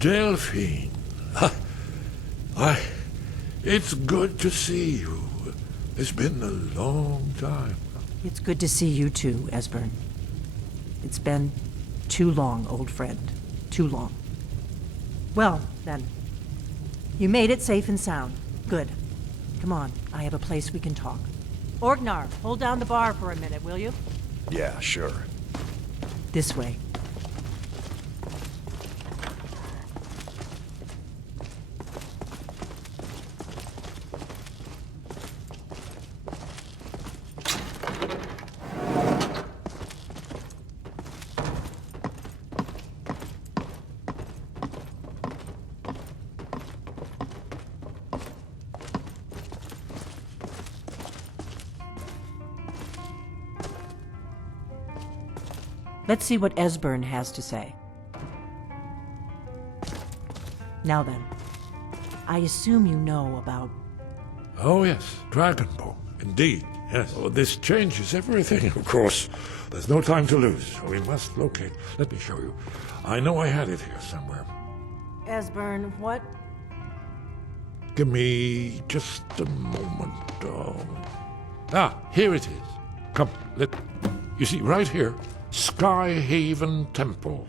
Delphine. It's good to see you. It's been a long time. It's good to see you too, Esbern. It's been too long, old friend. Too long. Well, then. You made it safe and sound. Good. Come on, I have a place we can talk. Orgnar, hold down the bar for a minute, will you? Yeah, sure. This way. Let's see what Esbern has to say. Now then, I assume you know about... Oh yes, Dragonborn. Indeed, yes. Oh, this changes everything, of course. There's no time to lose. We must locate. Let me show you. I know I had it here somewhere. Esbern, what? Give me just a moment. Here it is. Come, you see, right here, Skyhaven Temple.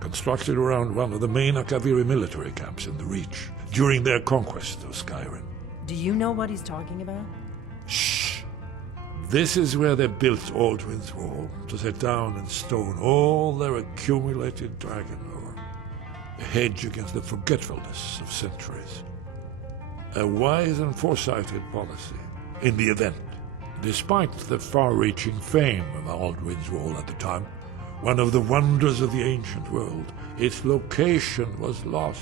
Constructed around one of the main Archery military camps in the Reach during their conquest of Skyrim. Do you know what he's talking about? Shh! This is where they built Aldwin's Wall, to set down in stone all their accumulated dragon lore. A hedge against the forgetfulness of centuries. A wise and foresighted policy, in the event. Despite the far-reaching fame of Aldwin's Wall at the time, one of the wonders of the ancient world, its location was lost.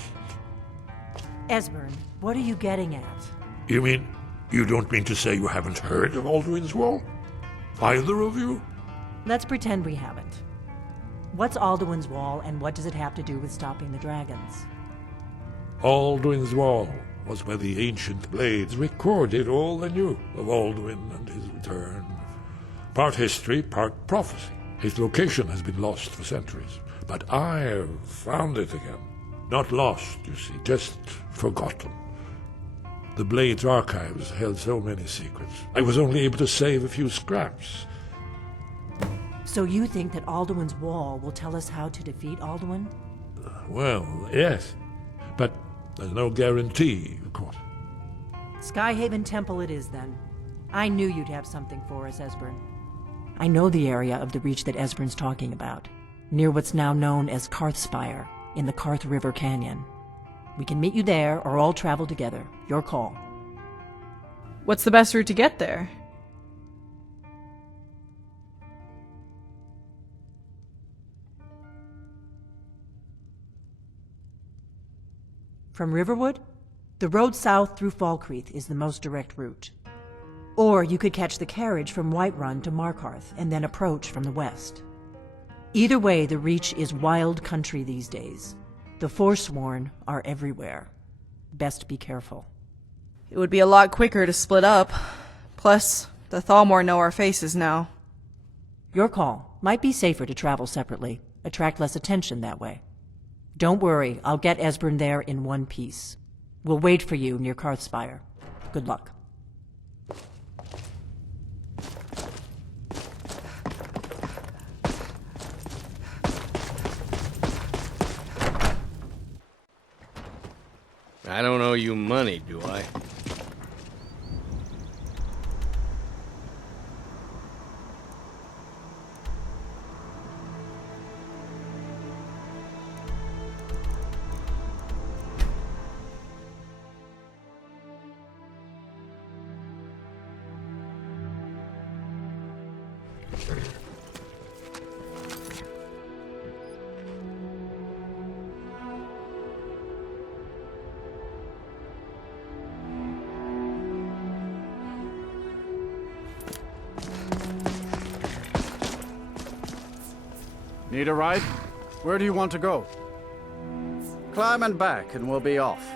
Esbern, what are you getting at? You mean, you don't mean to say you haven't heard of Aldwin's Wall? Either of you? Let's pretend we haven't. What's Alduin's Wall, and what does it have to do with stopping the dragons? Aldwin's Wall was where the ancient blades recorded all they knew of Aldwin and his return. Part history, part prophecy. His location has been lost for centuries, but I've found it again. Not lost, you see, just forgotten. The Blade's archives held so many secrets. I was only able to save a few scraps. So you think that Alduin's Wall will tell us how to defeat Alduin? Well, yes, but there's no guarantee, of course. Skyhaven Temple it is, then. I knew you'd have something for us, Esbern. I know the area of the Reach that Esbern's talking about, near what's now known as Karthspire, in the Karth River Canyon. We can meet you there, or all travel together. Your call. What's the best route to get there? From Riverwood, the road south through Falkreath is the most direct route. Or you could catch the carriage from Whiterun to Markarth and then approach from the west. Either way, the Reach is wild country these days. The Forsworn are everywhere. Best be careful. It would be a lot quicker to split up. Plus, the Thalmor know our faces now. Your call. Might be safer to travel separately. Attract less attention that way. Don't worry, I'll get Esbern there in one piece. We'll wait for you near Karthspire. Good luck. I don't owe you money, do I? Need a ride? Where do you want to go? Climb and back and we'll be off.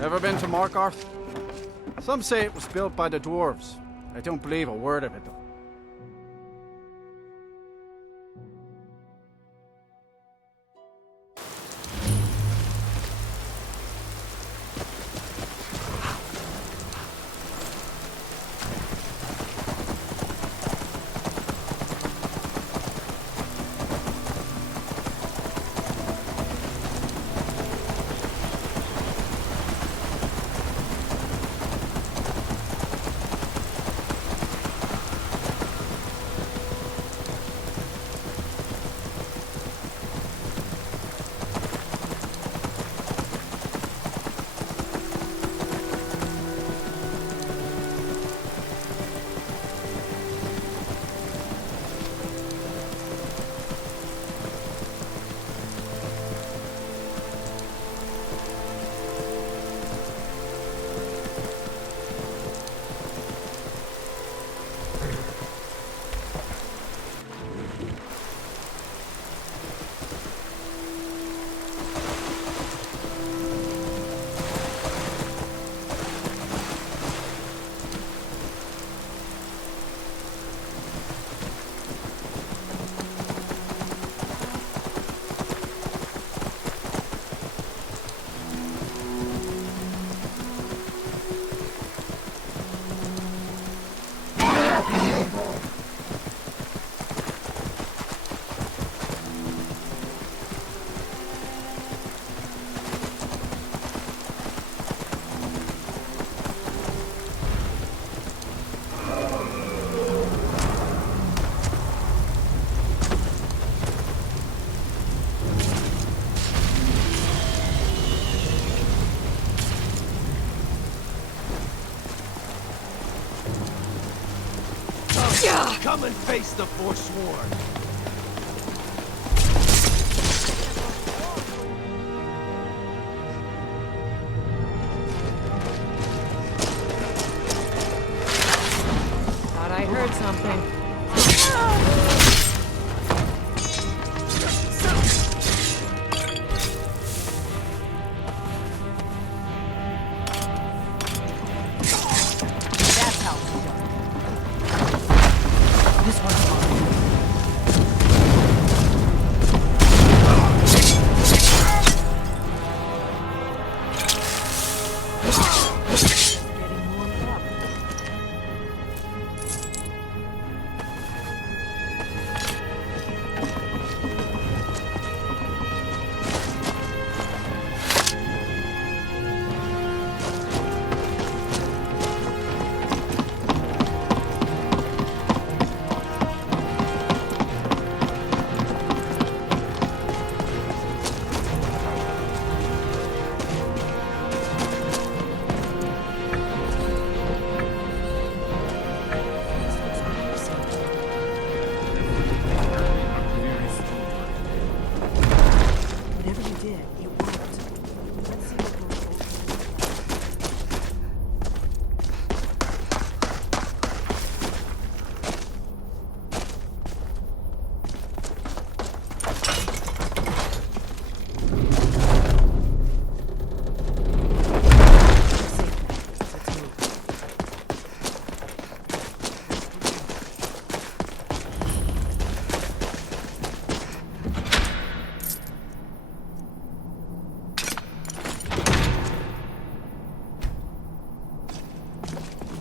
Ever been to Markarth? Some say it was built by the dwarves. I don't believe a word of it though. Come and face the Forsworn! Thought I heard something. That's how we do it. This one's mine. Getting warmed up. Whatever you did, it worked. Let's see what those old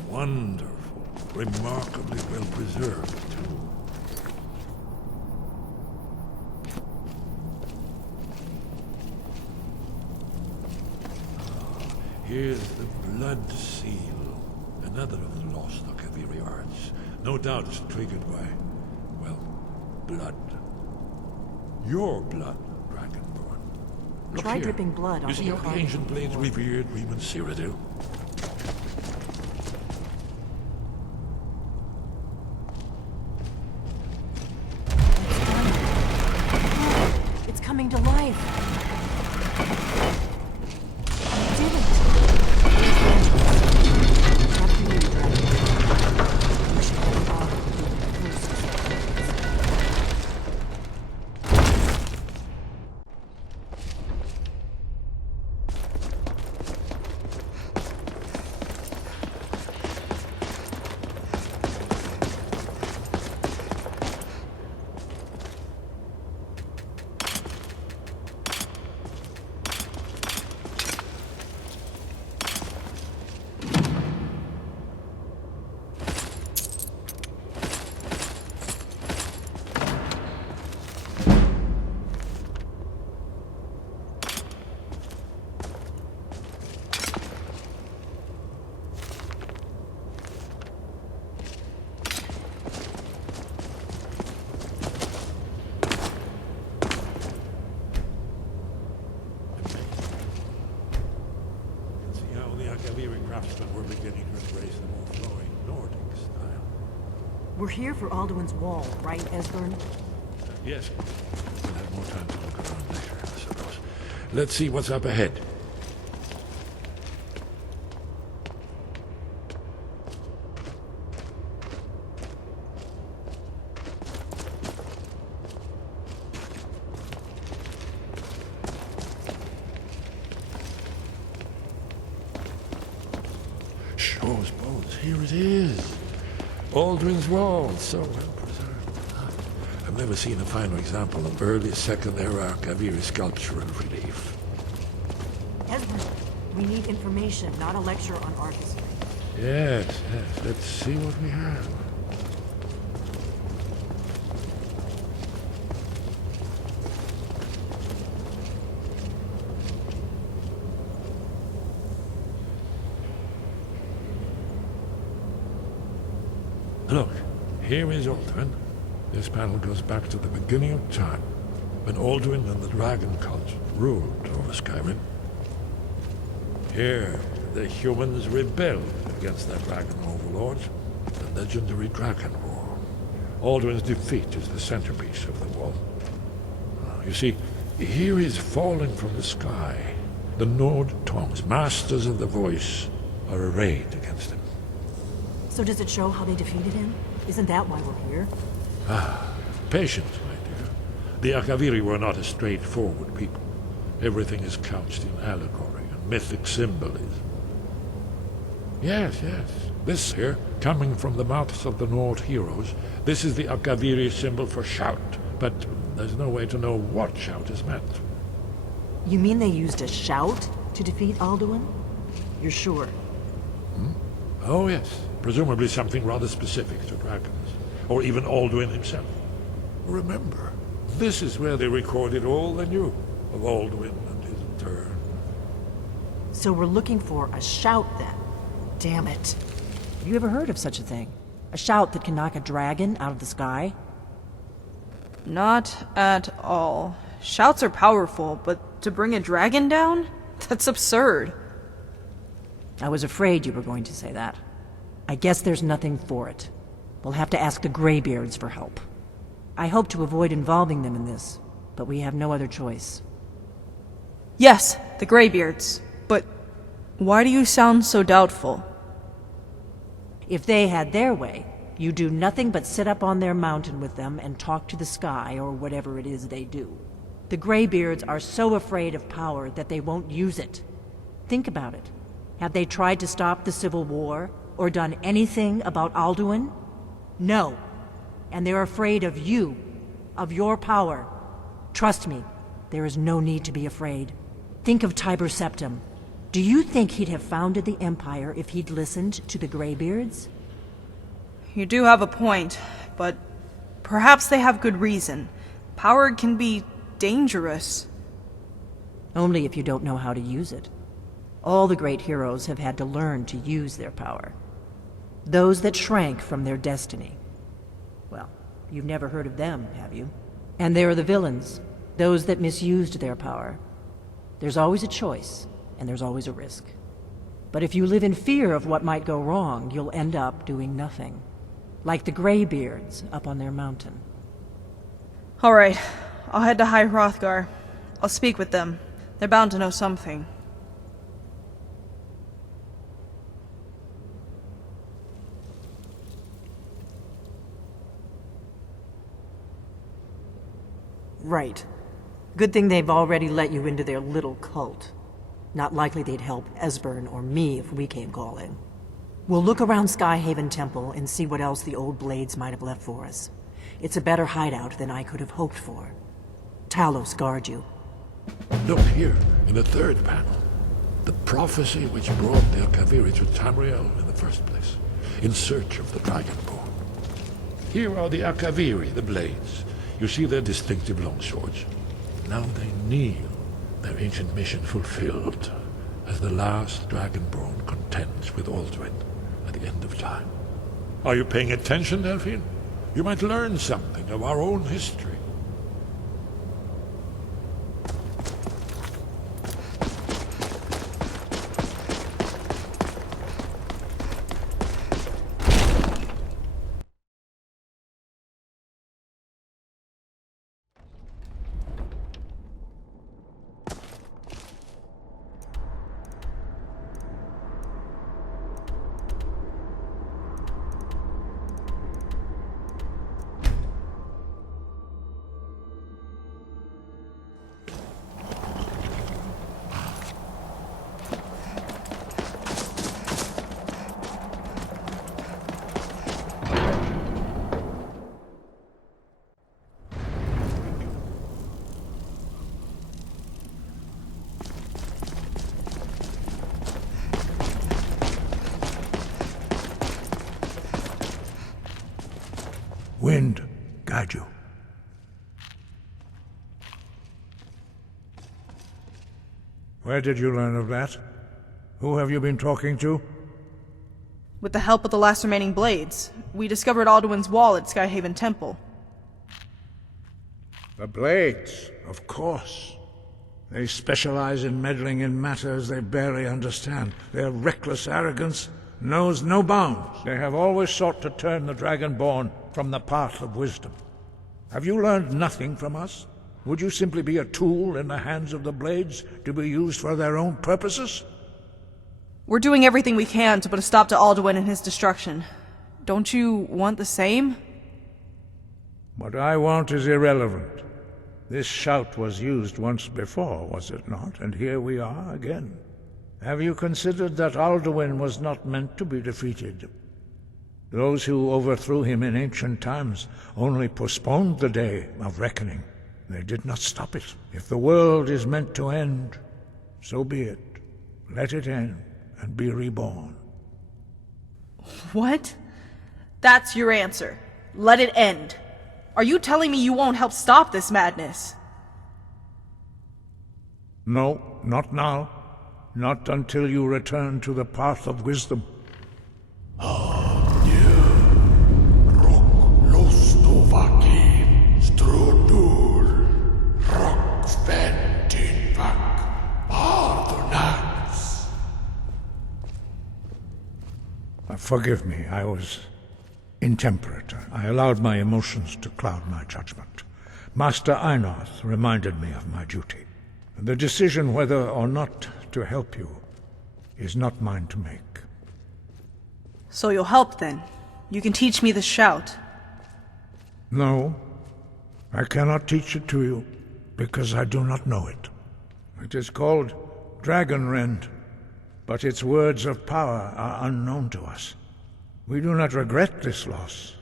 Wonderful. Remarkably well preserved, too. Here's the blood seal. Another of the lost Archery arts. No doubt it's triggered by, well, blood. Your blood, Dragonborn. Look Try here. dripping blood You onto see the how the carpet ancient blades floor. revered Reman Cyrodiil? It's coming to life. You did it. After you, Dragon. You should have all the Craftsmen were beginning to embrace the more flowing Nordic style. We're here for Alduin's Wall, right, Esbern? Yes, we'll have more time to look around later, I suppose. Let's see what's up ahead. Shaw's bones, here it is. Aldrin's Wall, so well preserved. I've never seen a finer example of early Second Era Archery sculptural relief. Esbern, we need information, not a lecture on artistry. Yes, yes, let's see what we have. Look, here is Aldrin. This panel goes back to the beginning of time, when Aldrin and the Dragon Cult ruled over Skyrim. Here, the humans rebelled against their dragon overlords, the legendary Dragon War. Alduin's defeat is the centerpiece of the wall. You see, here he's falling from the sky. The Nord tongues, masters of the voice, are arrayed against him. So does it show how they defeated him? Isn't that why we're here? Patience, my dear. The Akaviri were not a straightforward people. Everything is couched in allegory and mythic symbolism. Yes. This here, coming from the mouths of the Nord heroes, this is the Akaviri symbol for shout, but there's no way to know what shout is meant. You mean they used a shout to defeat Alduin? You're sure? Oh yes, presumably something rather specific to dragons, or even Alduin himself. Remember, this is where they recorded all they knew of Alduin and his turn. So we're looking for a shout then? Damn it. Have you ever heard of such a thing? A shout that can knock a dragon out of the sky? Not at all. Shouts are powerful, but to bring a dragon down? That's absurd. I was afraid you were going to say that. I guess there's nothing for it. We'll have to ask the Greybeards for help. I hope to avoid involving them in this, but we have no other choice. Yes, the Greybeards. But why do you sound so doubtful? If they had their way, you do nothing but sit up on their mountain with them and talk to the sky or whatever it is they do. The Greybeards are so afraid of power that they won't use it. Think about it. Have they tried to stop the Civil War or done anything about Alduin? No. And they're afraid of you, of your power. Trust me, there is no need to be afraid. Think of Tiber Septim. Do you think he'd have founded the Empire if he'd listened to the Greybeards? You do have a point, but perhaps they have good reason. Power can be dangerous. Only if you don't know how to use it. All the great heroes have had to learn to use their power. Those that shrank from their destiny. Well, you've never heard of them, have you? And there are the villains, those that misused their power. There's always a choice, and there's always a risk. But if you live in fear of what might go wrong, you'll end up doing nothing. Like the Greybeards up on their mountain. Alright, I'll head to High Hrothgar. I'll speak with them. They're bound to know something. Right. Good thing they've already let you into their little cult. Not likely they'd help Esbern or me if we came calling. We'll look around Skyhaven Temple and see what else the old blades might have left for us. It's a better hideout than I could have hoped for. Talos guard you. Look here, in the third panel. The prophecy which brought the Akaviri to Tamriel in the first place, in search of the Dragonborn. Here are the Akaviri, the blades. You see their distinctive longswords. Now they kneel, their ancient mission fulfilled, as the last Dragonborn contends with Alduin at the end of time. Are you paying attention, Delphine? You might learn something of our own history. Wind, guide you. Where did you learn of that? Who have you been talking to? With the help of the last remaining blades, we discovered Alduin's wall at Skyhaven Temple. The Blades, of course. They specialize in meddling in matters they barely understand. Their reckless arrogance knows no bounds. They have always sought to turn the Dragonborn from the path of wisdom. Have you learned nothing from us? Would you simply be a tool in the hands of the Blades to be used for their own purposes? We're doing everything we can to put a stop to Alduin and his destruction. Don't you want the same? What I want is irrelevant. This shout was used once before, was it not? And here we are again. Have you considered that Alduin was not meant to be defeated? Those who overthrew him in ancient times only postponed the day of reckoning. They did not stop it. If the world is meant to end, so be it. Let it end and be reborn. What? That's your answer. Let it end. Are you telling me you won't help stop this madness? No, not now. Not until you return to the path of wisdom. Forgive me, I was intemperate. I allowed my emotions to cloud my judgment. Master Einarth reminded me of my duty. The decision whether or not to help you is not mine to make. So you'll help then? You can teach me the shout. No, I cannot teach it to you, because I do not know it. It is called Dragon Rend, but its words of power are unknown to us. We do not regret this loss.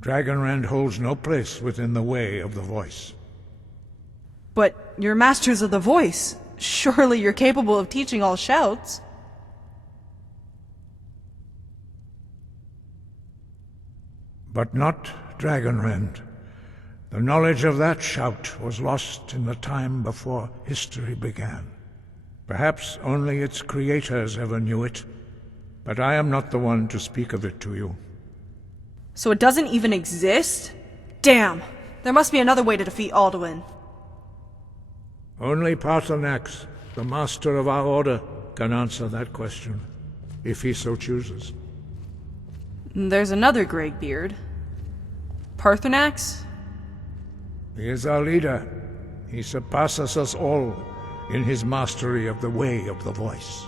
Dragon Rend holds no place within the way of the voice. But you're masters of the voice. Surely you're capable of teaching all shouts. But not Dragon Rend. The knowledge of that shout was lost in the time before history began. Perhaps only its creators ever knew it, but I am not the one to speak of it to you. So it doesn't even exist? Damn! There must be another way to defeat Alduin. Only Paarthurnax, the master of our order, can answer that question, if he so chooses. There's another Greybeard. Paarthurnax? He is our leader. He surpasses us all in his mastery of the way of the voice.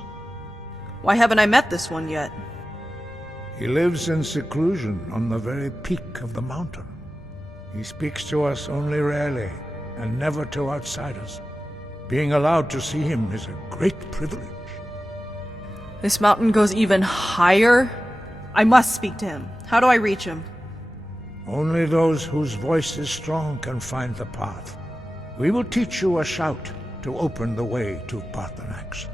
Why haven't I met this one yet? He lives in seclusion on the very peak of the mountain. He speaks to us only rarely, and never to outsiders. Being allowed to see him is a great privilege. This mountain goes even higher? I must speak to him. How do I reach him? Only those whose voice is strong can find the path. We will teach you a shout to open the way to Paarthurnax.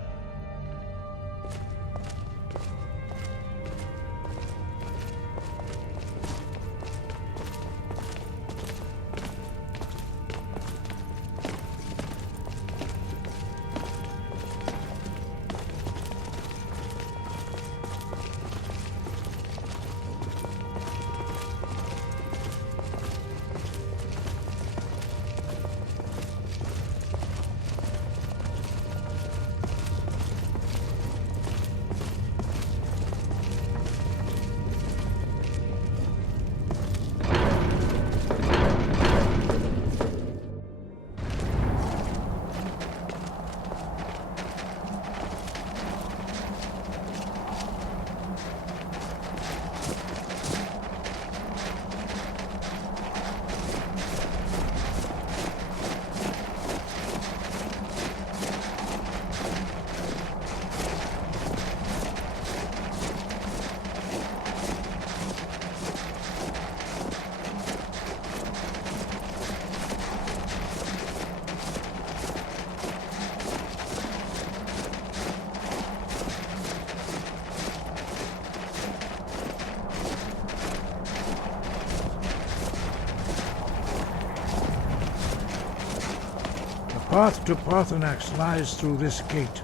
The path to Paarthurnax lies through this gate.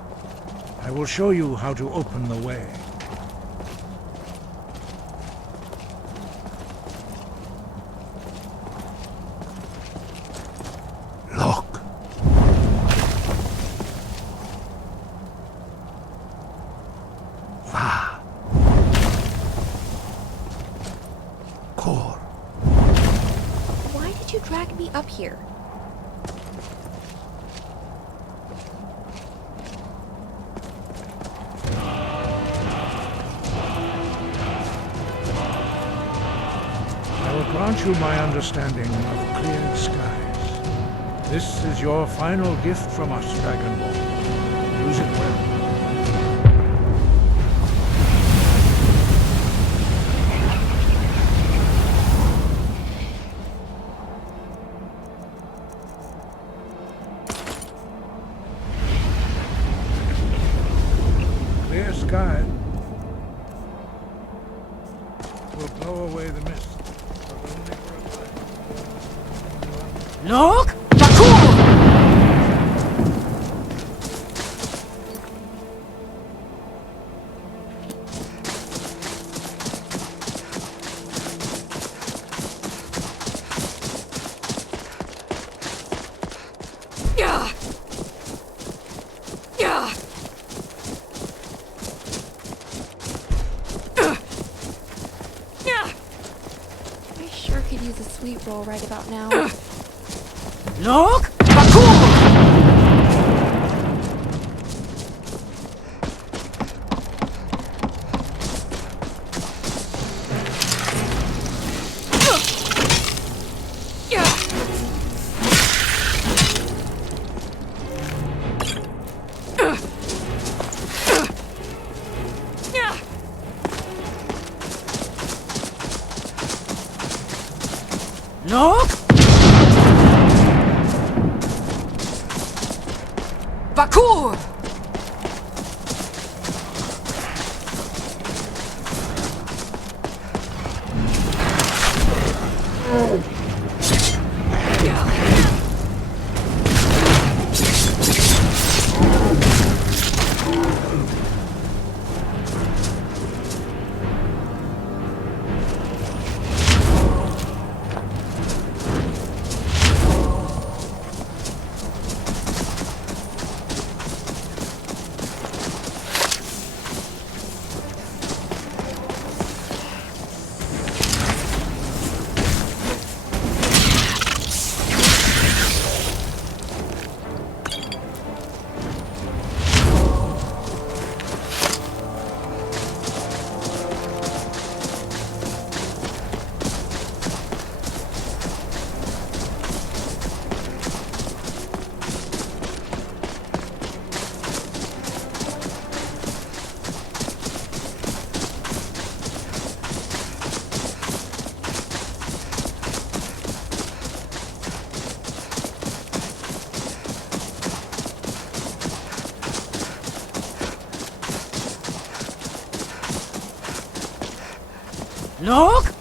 I will show you how to open the way. Look. Va. core. Why did you drag me up here? I will grant you my understanding of clear skies. This is your final gift from us, Dragonborn. Use it well. Clear sky will blow away the mist. Look! Bakur! I sure could use a sweet roll right about now. Look! Bakur! Look! Bakur! Look!